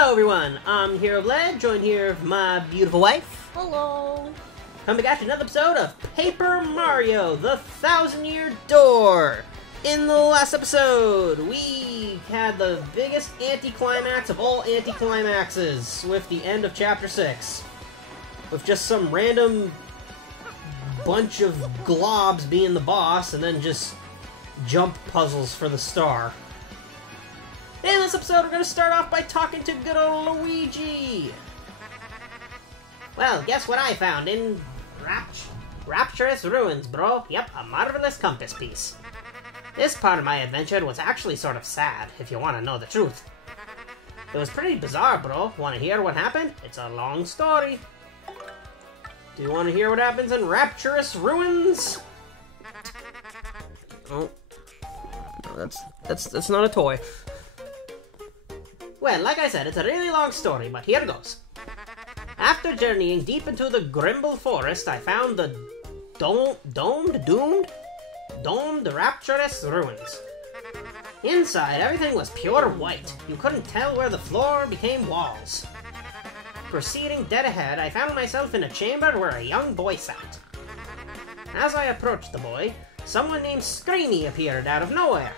Hello everyone, I'm Herooflead, joined here with my beautiful wife. Hello. Coming back to another episode of Paper Mario, the 1,000-Year Door. In the last episode, we had the biggest anticlimax of all anticlimaxes with the end of Chapter 6. With just some random bunch of globs being the boss, and then just jump puzzles for the star. In this episode, we're going to start off by talking to good old Luigi. Well, guess what I found in Rapturous Ruins, bro? Yep, a marvelous compass piece. This part of my adventure was actually sort of sad, if you want to know the truth. It was pretty bizarre, bro. Want to hear what happened? It's a long story. Do you want to hear what happens in Rapturous Ruins? Oh. No, that's not a toy. Well, like I said, it's a really long story, but here goes. After journeying deep into the Grimble Forest, I found the domed Rapturous Ruins. Inside, everything was pure white. You couldn't tell where the floor became walls. Proceeding dead ahead, I found myself in a chamber where a young boy sat. As I approached the boy, someone named Screamy appeared out of nowhere.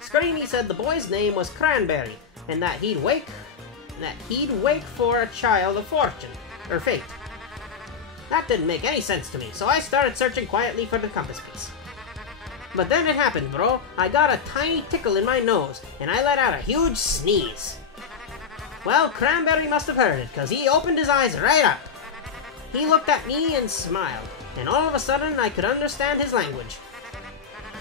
Screamy said the boy's name was Cranberry, and that he'd wake for a child of fortune, or fate. That didn't make any sense to me, so I started searching quietly for the compass piece. But then it happened, bro. I got a tiny tickle in my nose, and I let out a huge sneeze. Well, Cranberry must have heard it, because he opened his eyes right up. He looked at me and smiled, and all of a sudden I could understand his language.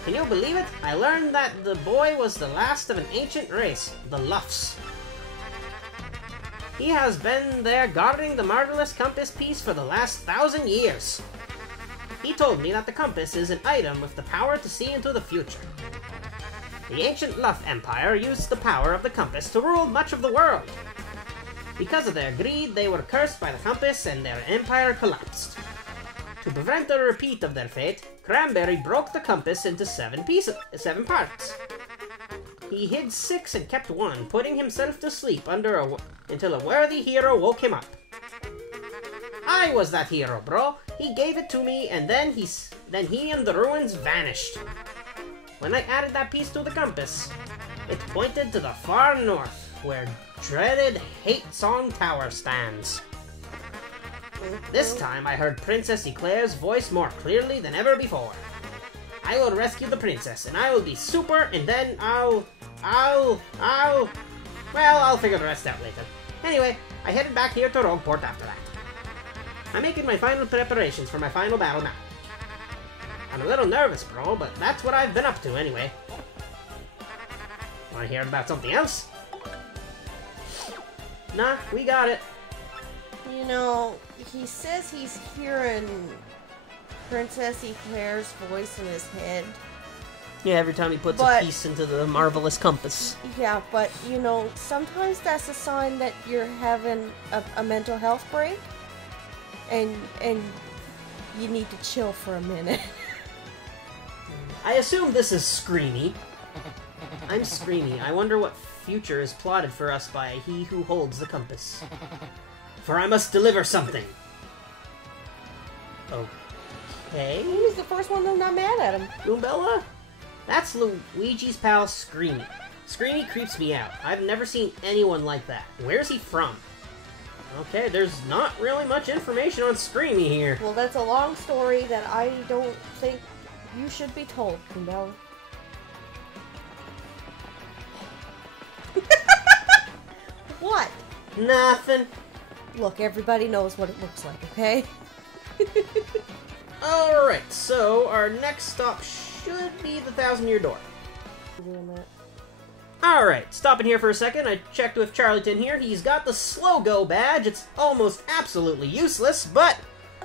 Can you believe it? I learned that the boy was the last of an ancient race, the Luffs. He has been there guarding the marvelous compass piece for the last 1,000 years. He told me that the compass is an item with the power to see into the future. The ancient Luff Empire used the power of the compass to rule much of the world. Because of their greed, they were cursed by the compass and their empire collapsed. To prevent a repeat of their fate, Cranberry broke the compass into 7 parts. He hid 6 and kept 1, putting himself to sleep until a worthy hero woke him up. I was that hero, bro. He gave it to me, and then he and the ruins vanished. When I added that piece to the compass, it pointed to the far north, where dreaded Hate Song Tower stands. This time I heard Princess Eclair's voice more clearly than ever before. I will rescue the princess, and I will be super, and then I'll figure the rest out later. Anyway, I headed back here to Rogueport after that. I'm making my final preparations for my final battle now. I'm a little nervous, bro, but that's what I've been up to anyway. Wanna hear about something else? Nah, we got it. You know, he says he's hearing Princess Eclair's voice in his head. Yeah, every time he puts a piece into the marvelous compass. Yeah, but, you know, sometimes that's a sign that you're having a mental health break. And you need to chill for a minute. I assume this is Screamy. I'm Screamy. I wonder what future is plotted for us by he who holds the compass. For I must deliver something. Okay. He was the first one that's not mad at him. Goombella? That's Luigi's pal Screamy. Screamy creeps me out. I've never seen anyone like that. Where's he from? Okay, there's not really much information on Screamy here. Well, that's a long story that I don't think you should be told, Goombella. What? Nothing. Look, everybody knows what it looks like, okay? Alright, so our next stop should be the 1,000-Year Door. Alright, stopping here for a second, I checked with Charlieton here. He's got the Slow Go badge. It's almost absolutely useless, but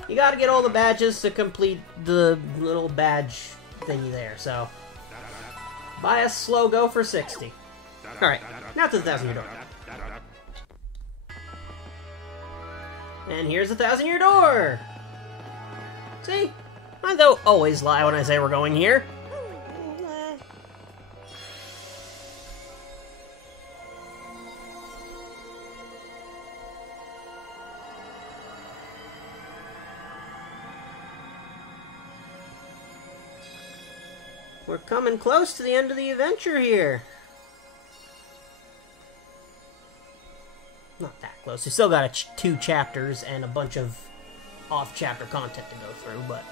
you gotta get all the badges to complete the little badge thingy there, so buy a Slow Go for 60. Alright, now to the 1,000-Year Door. And here's the 1,000-Year Door! See? I don't always lie when I say we're going here. we're coming close to the end of the adventure here. Not that close. We still got 2 chapters and a bunch of off-chapter content to go through, but...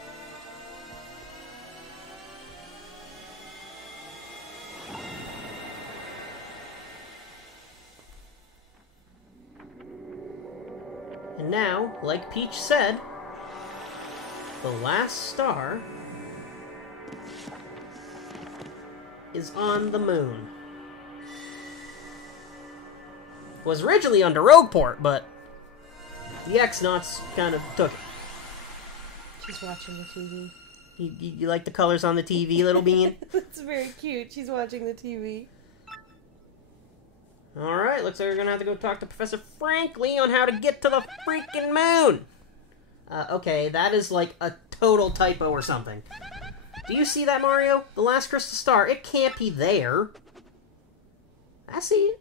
And now, like Peach said, the last star is on the moon. It was originally under Rogueport, but the X-Nauts kind of took it. She's watching the TV. You like the colors on the TV, Little Bean? That's very cute. She's watching the TV. Alright, looks like we're gonna have to go talk to Professor Franklin on how to get to the freaking moon! Okay, that is like a total typo or something. Do you see that, Mario? The last crystal star, it can't be there. I see it.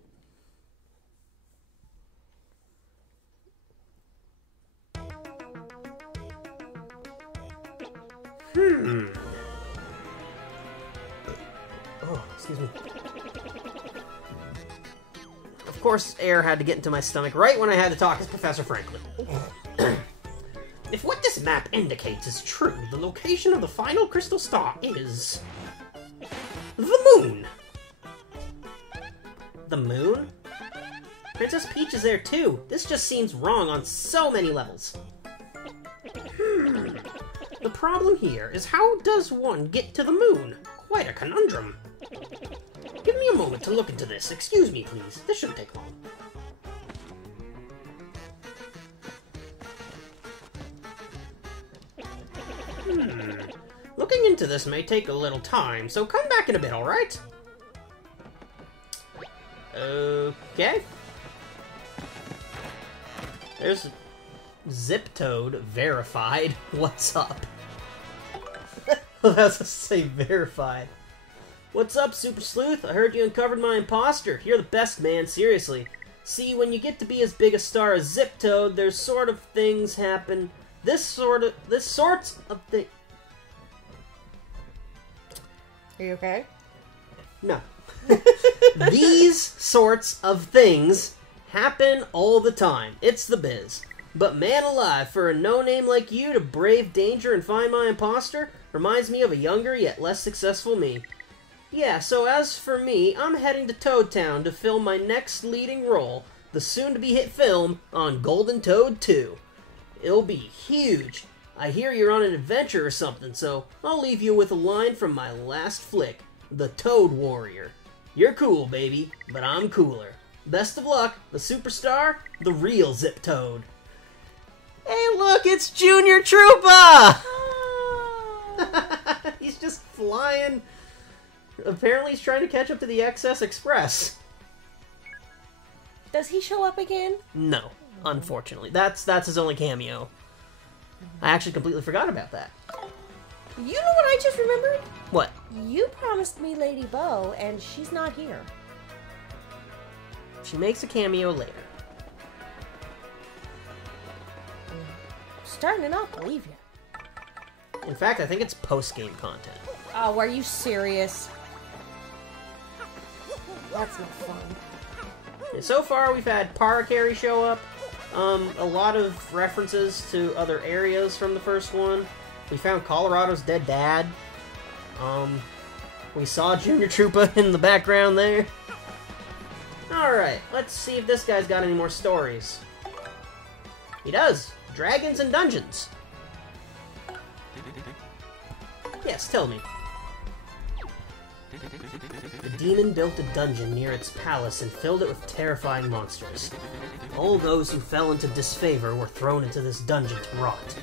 Oh, excuse me. Of course, air had to get into my stomach right when I had to talk to Professor Franklin. If what this map indicates is true, the location of the final crystal star is... the moon! The moon? Princess Peach is there too. This just seems wrong on so many levels. The problem here is how does one get to the moon? Quite a conundrum. Give me a moment to look into this. Excuse me, please. This shouldn't take long. Looking into this may take a little time, so come back in a bit, alright? Okay. There's Zip-Toad verified. What's up? That's to say verified. What's up, Super Sleuth? I heard you uncovered my imposter. You're the best, man, seriously. See, when you get to be as big a star as Zip-Toad, there's sort of things happen. This sorts of thing. Are you okay? No. These sorts of things happen all the time. It's the biz. But man alive, for a no-name like you to brave danger and find my imposter reminds me of a younger yet less successful me. Yeah, so as for me, I'm heading to Toad Town to film my next leading role, the soon-to-be-hit film on Golden Toad 2. It'll be huge. I hear you're on an adventure or something, so I'll leave you with a line from my last flick, The Toad Warrior. You're cool, baby, but I'm cooler. Best of luck, the superstar, the real Zip-Toad. Hey, look, it's Junior Troopa! Oh. He's just flying. Apparently he's trying to catch up to the XS Express. Does he show up again? No, unfortunately. That's his only cameo. I actually completely forgot about that. You know what I just remembered? What? You promised me Lady Bo, and she's not here. She makes a cameo later. Starting to not believe you. In fact, I think it's post-game content. Oh, are you serious? That's not fun. And so far, we've had Parakarry show up. A lot of references to other areas from the first one. We found Colorado's dead dad. We saw Junior Troopa in the background there. Alright, let's see if this guy's got any more stories. He does. Dragons and dungeons. Yes, tell me. The demon built a dungeon near its palace and filled it with terrifying monsters. All those who fell into disfavor were thrown into this dungeon to rot.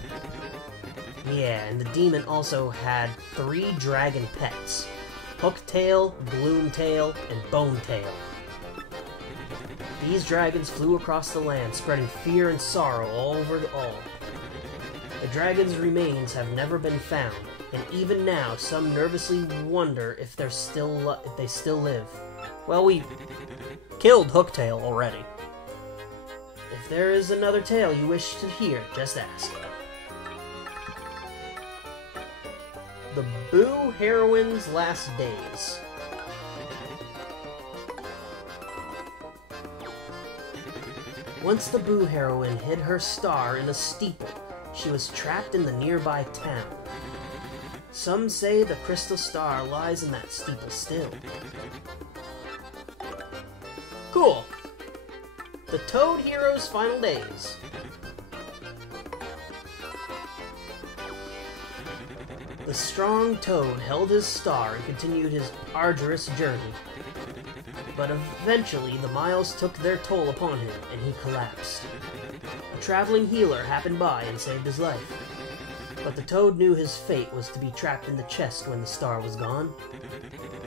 Yeah, and the demon also had 3 dragon pets. Hooktail, Gloomtail, and Bonetail. These dragons flew across the land, spreading fear and sorrow all over all. The dragon's remains have never been found, and even now, some nervously wonder if they still live. Well, we killed Hooktail already. If there is another tale you wish to hear, just ask. The Boo Heroine's Last Days. Once the Boo Heroine hid her star in a steeple, she was trapped in the nearby town. Some say the crystal star lies in that steeple still. Cool. The Toad Hero's Final Days. The strong Toad held his star and continued his arduous journey. But eventually, the miles took their toll upon him, and he collapsed. A traveling healer happened by and saved his life. But the Toad knew his fate was to be trapped in the chest when the star was gone.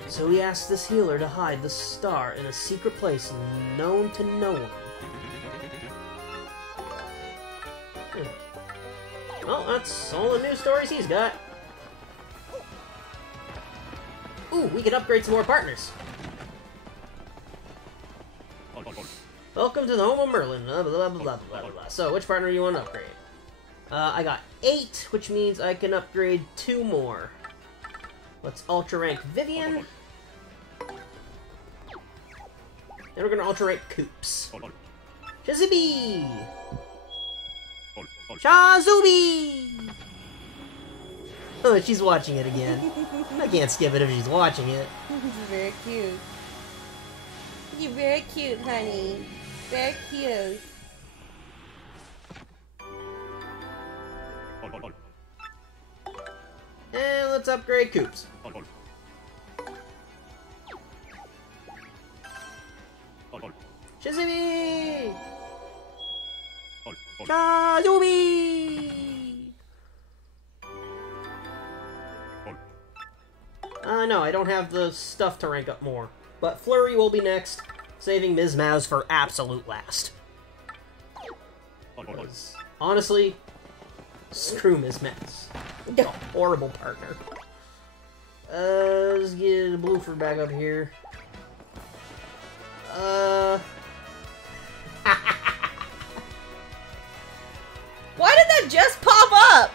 So he asked this healer to hide the star in a secret place known to no one. Well, that's all the news stories he's got. Ooh, we can upgrade some more partners. Welcome to the home of Merlin. Blah, blah, blah, blah, blah, blah. So, which partner do you want to upgrade? I got 8, which means I can upgrade 2 more. Let's ultra rank Vivian. Then we're gonna ultra rank Koops. Shazubi! Shazubi! Oh, she's watching it again. I can't skip it if she's watching it. You're very cute. You're very cute, honey. Very cute. And let's upgrade Koops. Shazubi! Shazubi! No, I don't have the stuff to rank up more. But Flurry will be next, saving Ms. Mouse for absolute last. Honestly, screw Ms. Mouse. A horrible partner. Let's get a Blueford back up here. Why did that just pop up?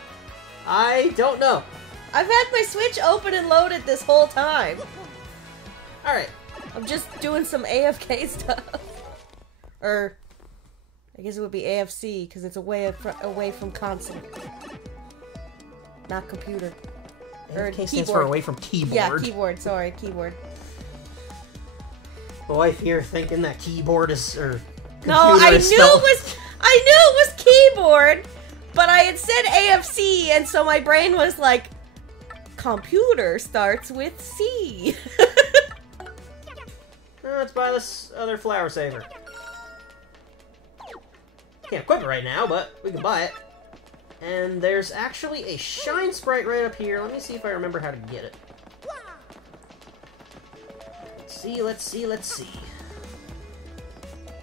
I don't know. I've had my Switch open and loaded this whole time. Alright. I'm just doing some AFK stuff. Or, I guess it would be AFC, because it's away from console. Not computer. Or AFK stands for away from keyboard. Yeah, keyboard, sorry, keyboard. My wife here thinking that keyboard is, or computer No, I is knew it was keyboard, but I had said AFC, and so my brain was like, computer starts with C. Let's buy this other flower saver. Can't equip it right now, but we can buy it. And there's actually a shine sprite right up here. Let me see if I remember how to get it. Let's see.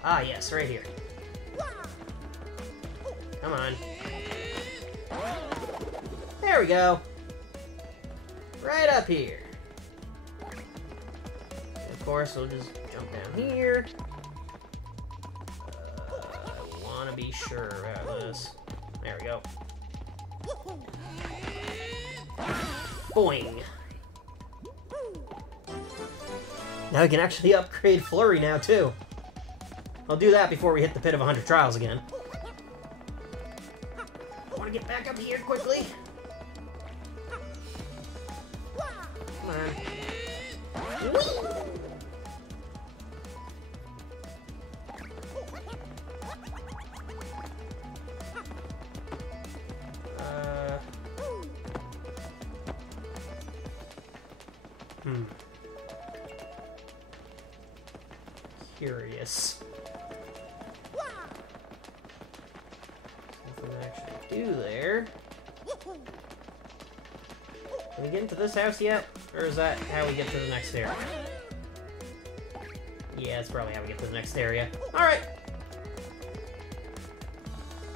Ah, yes, right here. Come on. There we go. Right up here. And of course, we'll just jump down here. I want to be sure about this. There we go. Boing. Now we can actually upgrade Flurry now, too. I'll do that before we hit the Pit of 100 Trials again. I want to get back up here quickly. Come on. Whee! Curious. Something to actually do there. Can we get into this house yet? Or is that how we get to the next area? Yeah, that's probably how we get to the next area. Alright!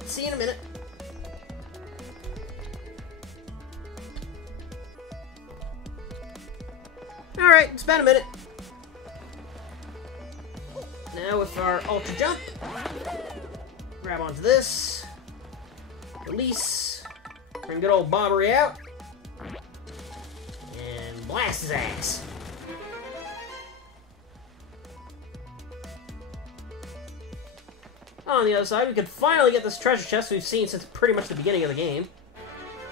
See you in a minute. Alright, it's been a minute. Now with our ultra jump, grab onto this, release, bring good old Bobbery out, blast his ass. On the other side, we could finally get this treasure chest we've seen since pretty much the beginning of the game.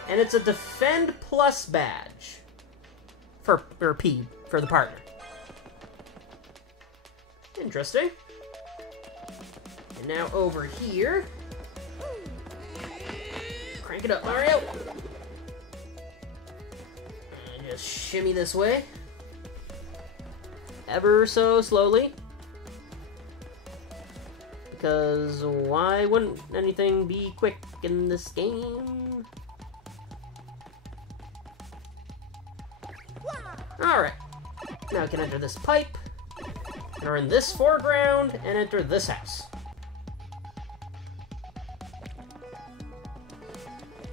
And it's a Defend Plus badge. Or P, for the partner. Interesting. And now over here. Crank it up, Mario. And just shimmy this way. Ever so slowly. Because why wouldn't anything be quick in this game? Alright. Now I can enter this pipe. Enter in this foreground, and enter this house.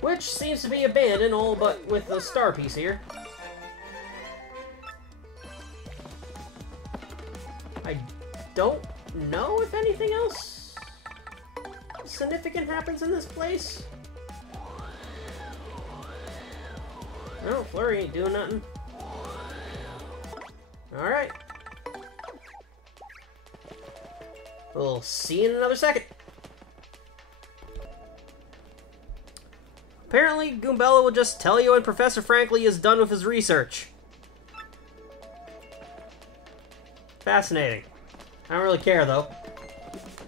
Which seems to be abandoned, all but with the star piece here. I don't know if anything else significant happens in this place. No, Flurry ain't doing nothing. Alright. We'll see you in another second. Apparently, Goombella will just tell you when Professor Frankly is done with his research. Fascinating. I don't really care, though.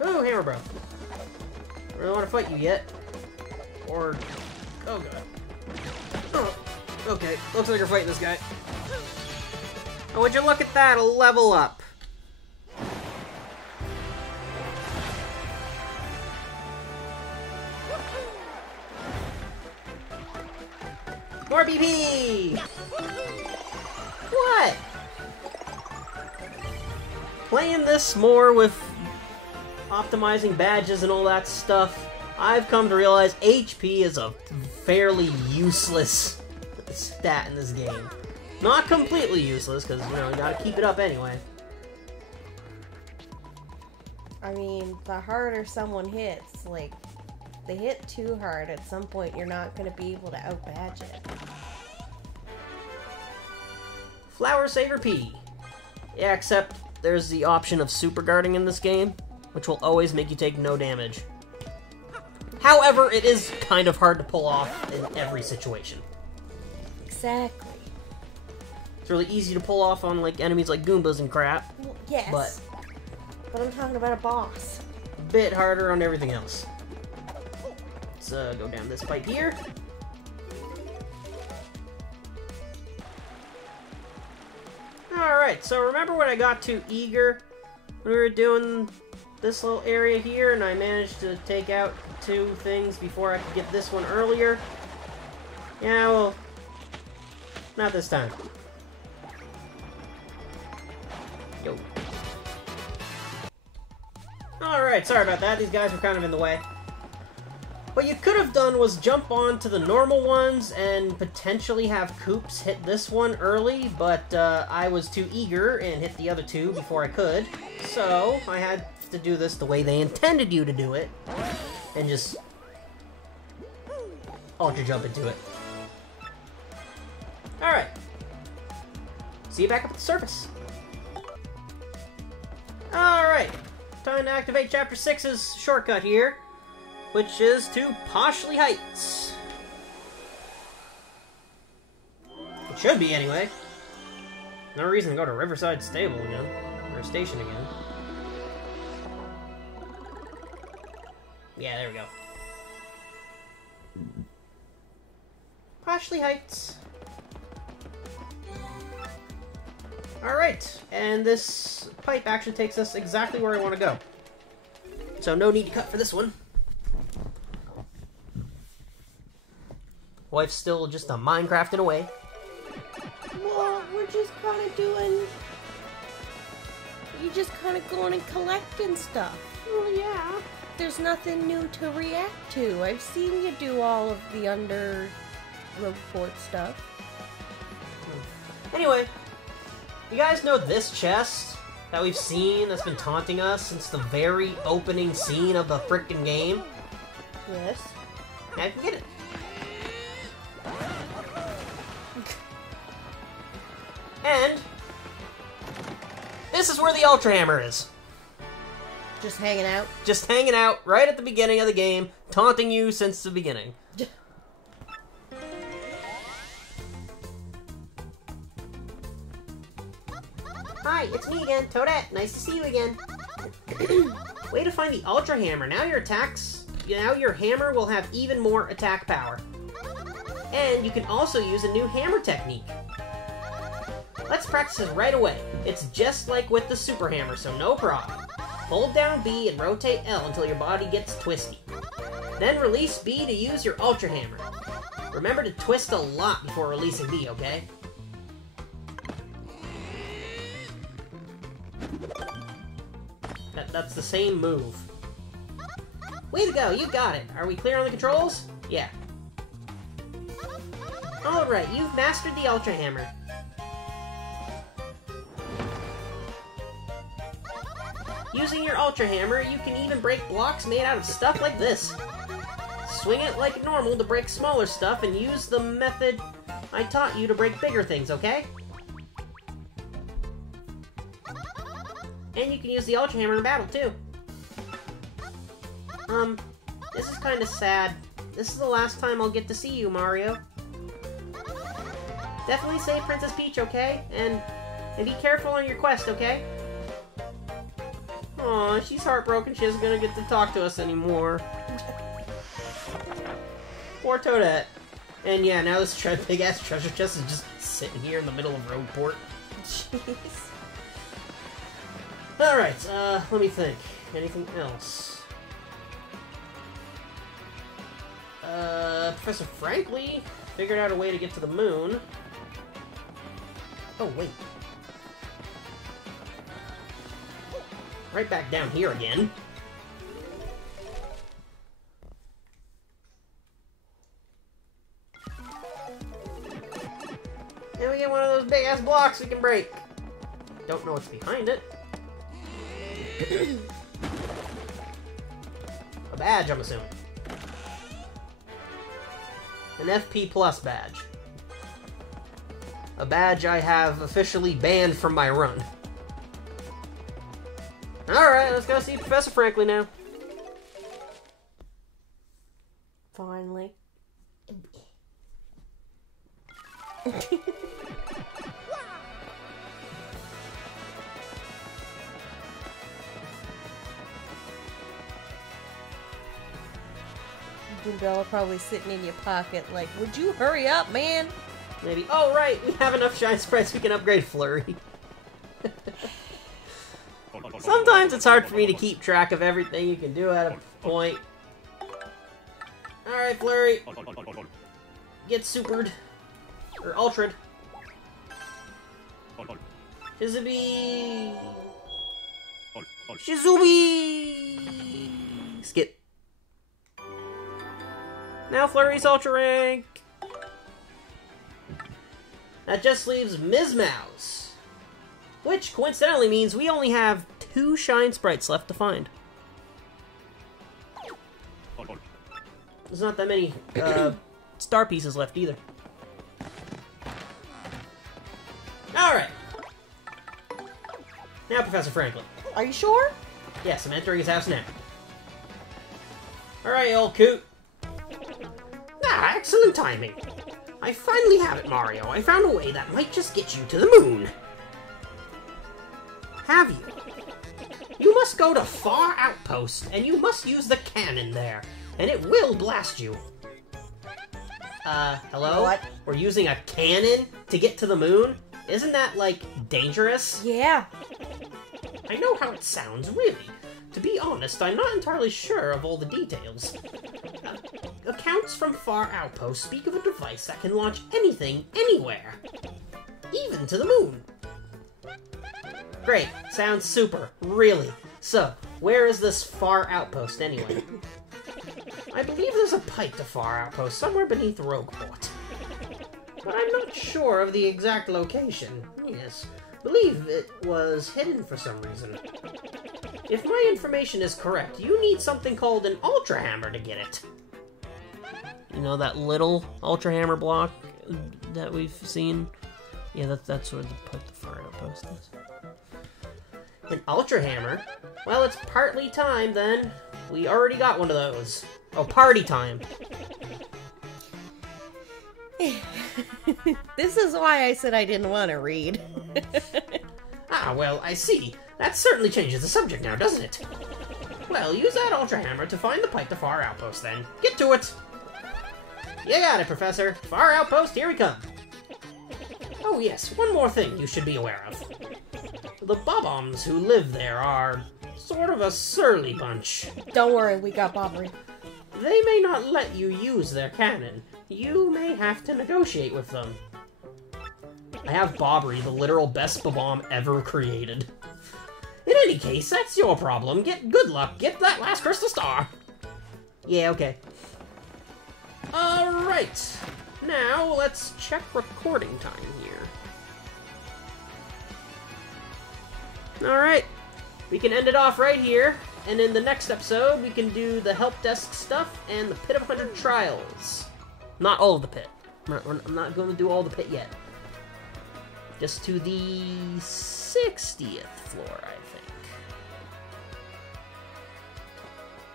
Ooh, Hammer Bro. I don't really want to fight you yet. Or... oh, God. Oh, okay, looks like you're fighting this guy. Oh, would you look at that? A level up. More BP! What? Playing this more with optimizing badges and all that stuff, I've come to realize HP is a fairly useless stat in this game. Not completely useless, because, you know, you gotta keep it up anyway. I mean, the harder someone hits, like, they hit too hard, at some point you're not going to be able to out-badge it. Flower Saver P. Yeah, except there's the option of super guarding in this game, which will always make you take no damage. However, it is kind of hard to pull off in every situation. Exactly. It's really easy to pull off on, like, enemies like Goombas and crap. Well, yes. But I'm talking about a boss. A bit harder on everything else. Let's go down this pipe here. Alright, so remember when I got too eager when we were doing this little area here and I managed to take out 2 things before I could get this one earlier? Yeah, well, not this time. Yo. Alright, sorry about that. These guys were kind of in the way. What you could have done was jump on to the normal ones and potentially have Koops hit this one early, but I was too eager and hit the other 2 before I could. So, I had to do this the way they intended you to do it, and just ultra jump into it. Alright. See you back up at the surface. Alright. Time to activate Chapter 6's shortcut here, which is to Poshley Heights. It should be, anyway. No reason to go to Riverside Stable again. Or Station again. Yeah, there we go. Poshley Heights. Alright, and this pipe actually takes us exactly where I want to go. So no need to cut for this one. Wife's still just a Minecrafting away. Well, we're just kind of doing... You're just kind of going and collecting stuff. Well, yeah. There's nothing new to react to. I've seen you do all of the under report stuff. Anyway, you guys know this chest that we've seen that's been taunting us since the very opening scene of the frickin' game? Yes. Now I can get it. And this is where the Ultra Hammer is. Just hanging out? Just hanging out right at the beginning of the game, taunting you since the beginning. Hi, it's me again, Toadette. Nice to see you again. Way to find the Ultra Hammer. Now your hammer will have even more attack power. And you can also use a new hammer technique. Let's practice it right away. It's just like with the Super Hammer, so no problem. Hold down B and rotate L until your body gets twisty. Then release B to use your Ultra Hammer. Remember to twist a lot before releasing B, okay? That's the same move. Way to go, you got it. Are we clear on the controls? Yeah. Alright, you've mastered the Ultra Hammer. Using your Ultra Hammer, you can even break blocks made out of stuff like this. Swing it like normal to break smaller stuff, and use the method I taught you to break bigger things, okay? And you can use the Ultra Hammer in battle, too. This is kind of sad. This is the last time I'll get to see you, Mario. Definitely save Princess Peach, okay? And be careful on your quest, okay? Aw, she's heartbroken she isn't gonna get to talk to us anymore. Poor Toadette. And yeah, now this big-ass treasure chest is just sitting here in the middle of Roadport. Jeez. Alright, let me think. Anything else? Professor Franklin figured out a way to get to the moon. Oh, wait. Right back down here again. And we get one of those big-ass blocks we can break. Don't know what's behind it. A badge, I'm assuming. An FP Plus badge. A badge I have officially banned from my run. Alright, let's go see Professor Franklin now. Finally. Bella probably sitting in your pocket like, would you hurry up, man? Maybe. Oh, right, we have enough shine sprites we can upgrade Flurry. Sometimes it's hard for me to keep track of everything you can do at a point. Alright, Flurry. Get supered. Or ultra'd. Shizubi! Shizubi! Skip. Now Flurry's Ultra Rank! That just leaves Ms. Mouse. Which, coincidentally, means we only have 2 Shine Sprites left to find. There's not that many star pieces left either. Alright. Now, Professor Franklin. Are you sure? Yes, I'm entering his house now. Alright, old coot. Ah, excellent timing. I finally have it, Mario. I found a way that might just get you to the moon. Have you? You must go to Far Outpost, and you must use the cannon there, and it will blast you. Hello? What? We're using a cannon to get to the moon? Isn't that, like, dangerous? Yeah. I know how it sounds, really. To be honest, I'm not entirely sure of all the details. Accounts from Far Outpost speak of a device that can launch anything, anywhere. Even to the moon. Great. Sounds super. Really. So, where is this Far Outpost, anyway? I believe there's a pipe to Far Outpost somewhere beneath Rogueport. But I'm not sure of the exact location. Yes. Believe it was hidden for some reason. If my information is correct, you need something called an Ultra Hammer to get it. You know, that little Ultra Hammer block that we've seen Yeah, that's where the fire outpost is. An Ultra Hammer? Well, it's partly time then. We already got one of those. Oh, party time. This is why I said I didn't want to read. Ah, well, I see. That certainly changes the subject now, doesn't it? Well, use that Ultra Hammer to find the pipe to Far Outpost, then. Get to it! You got it, Professor. Far Outpost, here we come. Oh yes, one more thing you should be aware of. The Bob-ombs who live there are sort of a surly bunch. Don't worry, we got Bobbery. They may not let you use their cannon. You may have to negotiate with them. I have Bobbery, the literal best Bob-omb ever created. In any case, that's your problem. Good luck. Get that last crystal star. Yeah, okay. Alright. Now, let's check recording time here. Alright. We can end it off right here. And in the next episode, we can do the help desk stuff and the Pit of 100 Trials. Not all of the pit. I'm not going to do all the pit yet. Just to the 60th floor, I think.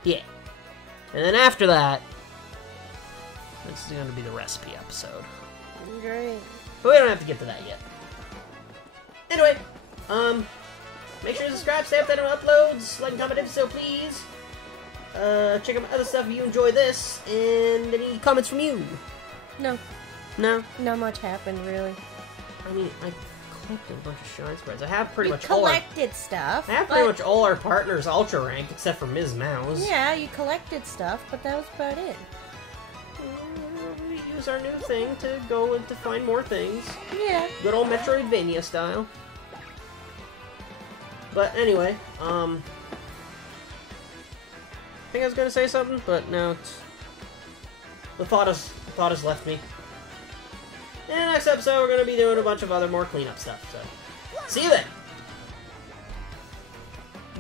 Yeah. And then after that, this is going to be the recipe episode. Great. But we don't have to get to that yet. Anyway, make sure to subscribe, stay up to on uploads, like and comment if so, please. Check out my other stuff if you enjoy this, and any comments from you? No. No? Not much happened, really. I mean, I collected a bunch of shine spreads. I have pretty You much all collected stuff. I have pretty much all our partners ultra ranked, except for Ms. Mouse. Yeah, you collected stuff, but that was about it. We use our new thing to go and to find more things. Yeah. Good old Metroidvania style. But anyway, I think I was gonna say something, but now it's the thought has left me. In the next episode, we're gonna be doing a bunch of other more cleanup stuff. So, see you then.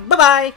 Bye bye.